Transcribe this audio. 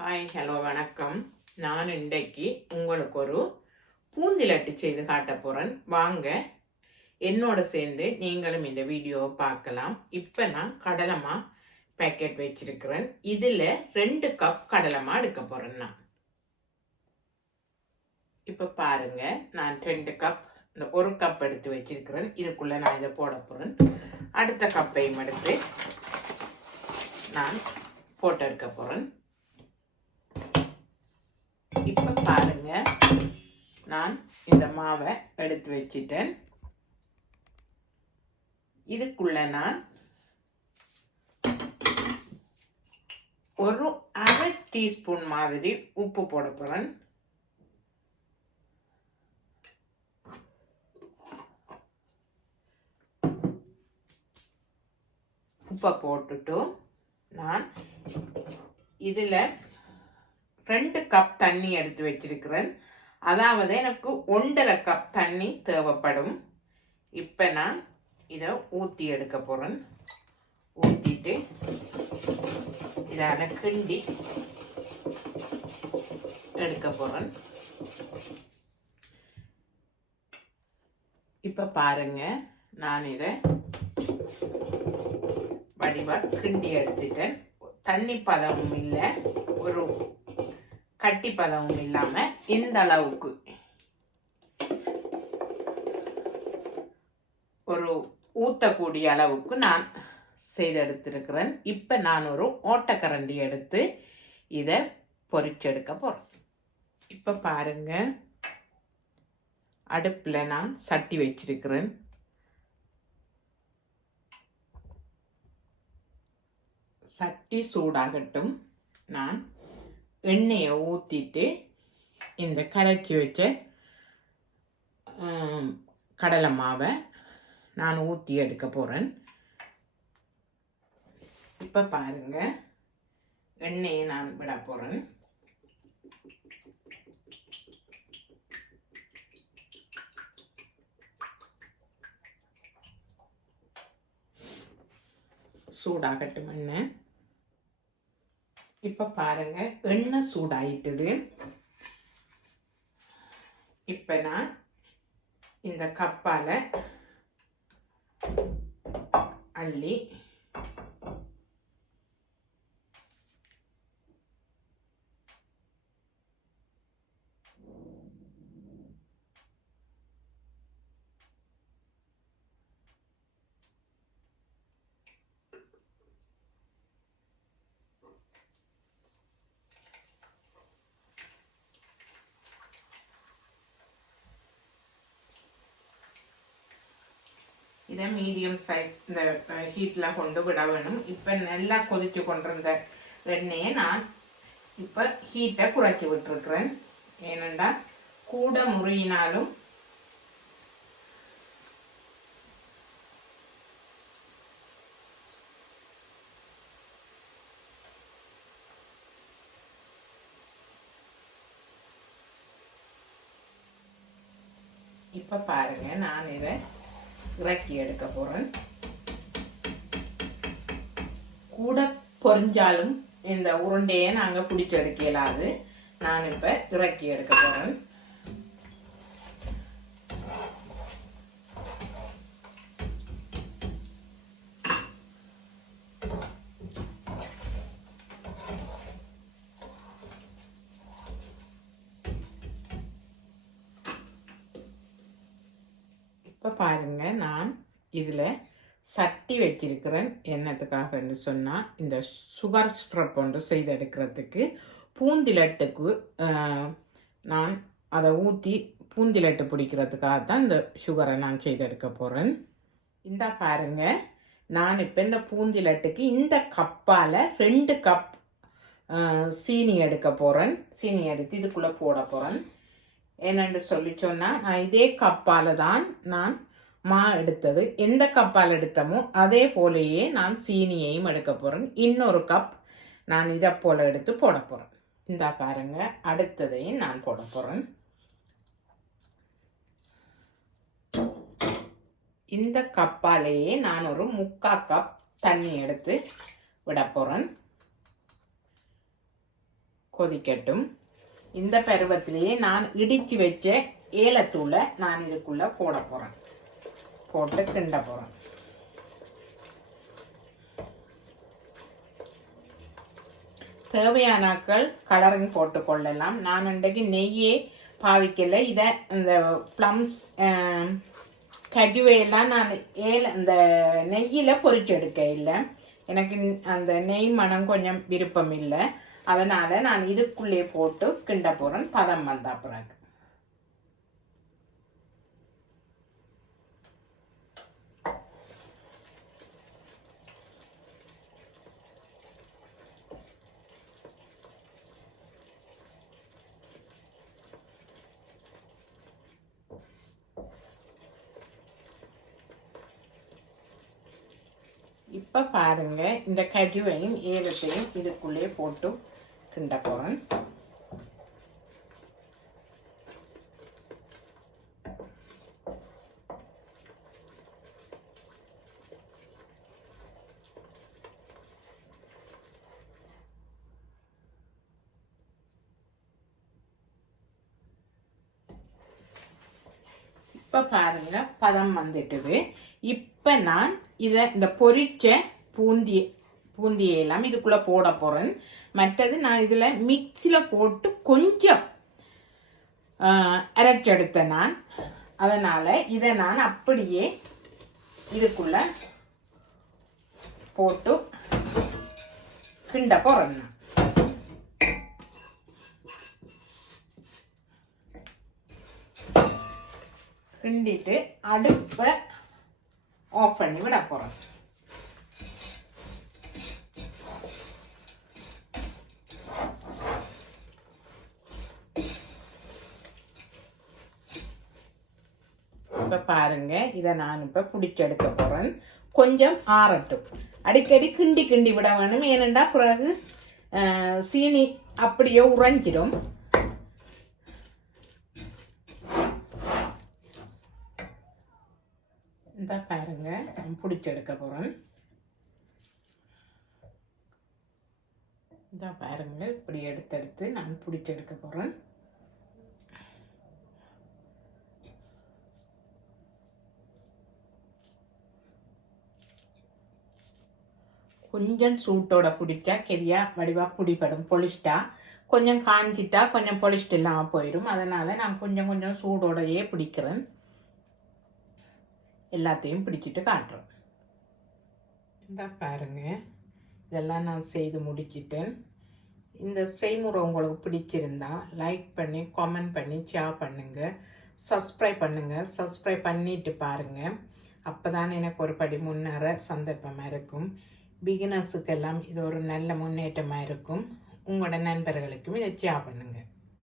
Hi hello வணக்கம். நான் இன்றைக்கு உங்களுக்கு ஒரு பூந்திலட்டு செய்து காட்ட போகிறேன். வாங்க என்னோட சேர்ந்து நீங்களும் இந்த வீடியோவை பார்க்கலாம். இப்போ நான் கடலைமா பேக்கெட் வச்சிருக்கிறேன். இதில் 2 கப் கடலைமா எடுக்க போகிறேன். நான் இப்போ பாருங்க, நான் 2 கப் இந்த 1 கப் எடுத்து வச்சிருக்கிறேன். இதுக்குள்ளே நான் இதை போட போகிறேன். அடுத்த கப்பையும் எடுத்து நான் போட்டு எடுக்க போகிறேன். இப்போ பாருங்க, நான் இந்த மாவை எடுத்து வச்சிட்டேன். இதுக்குள்ள நான் ஒரு 1/2 டீஸ்பூன் மாதிரி உப்பு போட போறேன். உப்பை போட்டுட்டு நான் இதுல 2 கப் தண்ணி எடுத்து வச்சிருக்கிறேன். அதாவது எனக்கு 1.5 கப் தண்ணி தேவைப்படும். இப்போ நான் இதை ஊற்றி எடுக்க போகிறேன். ஊற்றிட்டு இதால் கிண்டி எடுக்க போகிறேன். இப்போ பாருங்க, நான் இதை வடிவாக கிண்டி எடுத்துட்டேன். தண்ணி பதமும் இல்லை, ஒரு கட்டி பதமும் இல்லாம இந்த அளவுக்கு ஒரு ஊற்றக்கூடிய அளவுக்கு நான் செய்தெடுத்திருக்கிறேன். இப்போ நான் ஒரு ஓட்டக்கரண்டி எடுத்து இதை பொரிச்செடுக்க போறேன். இப்போ பாருங்க, அடுப்பில் நான் சட்டி வச்சிருக்கிறேன். சட்டி சூடாகட்டும். நான் எண்ணெயை ஊற்றிட்டு இந்த கலக்கி வச்ச கடலை மாவை நான் ஊற்றி எடுக்க போகிறேன். இப்போ பாருங்க, எண்ணெயை நான் விட போகிறேன். சூடாகட்டும் எண்ணெய். இப்போ பாருங்க, எண்ணெய் சூடாயிட்டுது. இப்போ நான் இந்த கப்பால அள்ளி இதை மீடியம் சைஸ் இந்த ஹீட்டில் கொண்டு விட வேணும். இப்போ நல்லா கொதிச்சு கொண்டிருந்த எண்ணெயை நான் இப்போ ஹீட்டை குறைச்சி விட்டுருக்குறேன். ஏனெண்டா கூட முறியினாலும் இப்போ பாருங்க, நான் இதை இறக்கி எடுக்க போறேன். கூட பொரிஞ்சாலும் இந்த உருண்டையை நாங்கள் பிடிச்சி எடுக்க இயலாது. நான் இப்ப இறக்கி எடுக்க போறேன். இப்போ பாருங்க, நான் இதில் சட்டி வச்சிருக்கிறேன். என்னத்துக்காகன்னு சொன்னால், இந்த சுகர் சிரப் ஒன்று செய்தெடுக்கிறதுக்கு பூந்திலட்டுக்கு நான் அதை ஊற்றி பூந்திலட்டு பிடிக்கிறதுக்காக தான் இந்த சுகரை நான் செய்தெடுக்க போகிறேன். இந்த பாருங்க, நான் இப்போ இந்த பூந்திலட்டுக்கு இந்த கப்பால் 2 கப் சீனி எடுக்க போகிறேன். சீனி எடுத்து இதுக்குள்ளே போட போகிறேன். என்னென்று சொல்லி சொன்னால், நான் இதே கப்பால் தான் நான் மா எடுத்தது. எந்த கப்பால் எடுத்தமோ அதே போலேயே நான் சீனியையும் எடுக்க போகிறேன். இன்னொரு கப் நான் இதை போல் எடுத்து போட போகிறேன். இந்த பாருங்க, அடுத்ததையும் நான் போட போகிறேன். இந்த கப்பாலேயே நான் ஒரு 3/4 கப் தண்ணி எடுத்து விட போகிறேன். கொதிக்கட்டும். இந்த பருவத்திலேயே நான் இடித்து வச்ச ஏலத்தூளை நான் இதுக்குள்ள போட போறேன். போட்டு கிண்ட போறேன். தேவையானாக்கள் கலரிங் போட்டு கொள்ளலாம். நான் இன்றைக்கு நெய்யே பாவிக்கல. இதை இந்த ப்ளம்ஸ் கஜுவையெல்லாம் நான் இந்த நெய்யில் பொரிச்சு எடுக்க இல்லை. எனக்கு அந்த நெய் மனம் கொஞ்சம் விருப்பம் இல்லை. அதனால நான் இதுக்குள்ளே போட்டு கிண்ட போறேன். பதம் வந்தா பிறகு இப்ப பாருங்க, இந்த கஜுவையும் ஏலத்தையும் இதுக்குள்ளே போட்டு கிண்ட போறேன். இப்ப பாருங்க, பதம் வந்துட்டுது. இப்ப நான் இந்த பொரிச்ச பூந்தியெல்லாம் இதுக்குள்ள போட போறேன். மற்றது நான் இதுல மிக்சியில போட்டு கொஞ்சம் அரைச்செடுத்த நான். அதனால இதை நான் அப்படியே இதுக்குள்ள போட்டு கிண்ட போறேன். கிண்டிட்டு அடுப்பை ஆஃப் பண்ணி விட போறேன். இப்ப பாருங்க, இதை நான் இப்ப பிடிச்செடுக்க போறேன். கொஞ்சம் ஆறட்டும். அடிக்கடி கிண்டி கிண்டி விட வேணும். ஏனென்றா பிறகு சீனி அப்படியே உறைஞ்சிடும். இந்த பாருங்க, நான் பிடிச்செடுக்க போறேன். இந்த பாருங்க, இப்படி எடுத்து நான் பிடிச்செடுக்க போறேன். கொஞ்சம் சூட்டோட பிடிச்சா கெரியா வடிவா பிடிப்படும். பொலிச்சிட்டா கொஞ்சம் காஞ்சிட்டா கொஞ்சம் பொலிச்சிட்டு இல்லாமல் போயிடும். அதனால நான் கொஞ்சம் கொஞ்சம் சூடோடையே பிடிக்கிறேன். எல்லாத்தையும் பிடிச்சிட்டு காட்டுறேன். இந்த பாருங்க, இதெல்லாம் நான் செய்து முடிச்சிட்டேன். இந்த செய்முறை உங்களுக்கு பிடிச்சிருந்தா லைக் பண்ணி கமெண்ட் பண்ணி ஷேர் பண்ணுங்க. சப்ஸ்கிரைப் பண்ணுங்க. சப்ஸ்கிரைப் பண்ணிட்டு பாருங்க. அப்போதான் எனக்கு ஒரு படி முன்னேற சந்தர்ப்பமாக இருக்கும். பிகினர்ஸுக்கெல்லாம் இது ஒரு நல்ல முன்னேற்றமாக இருக்கும். உங்களோட நண்பர்களுக்கும் இதை ஷேர் பண்ணுங்க.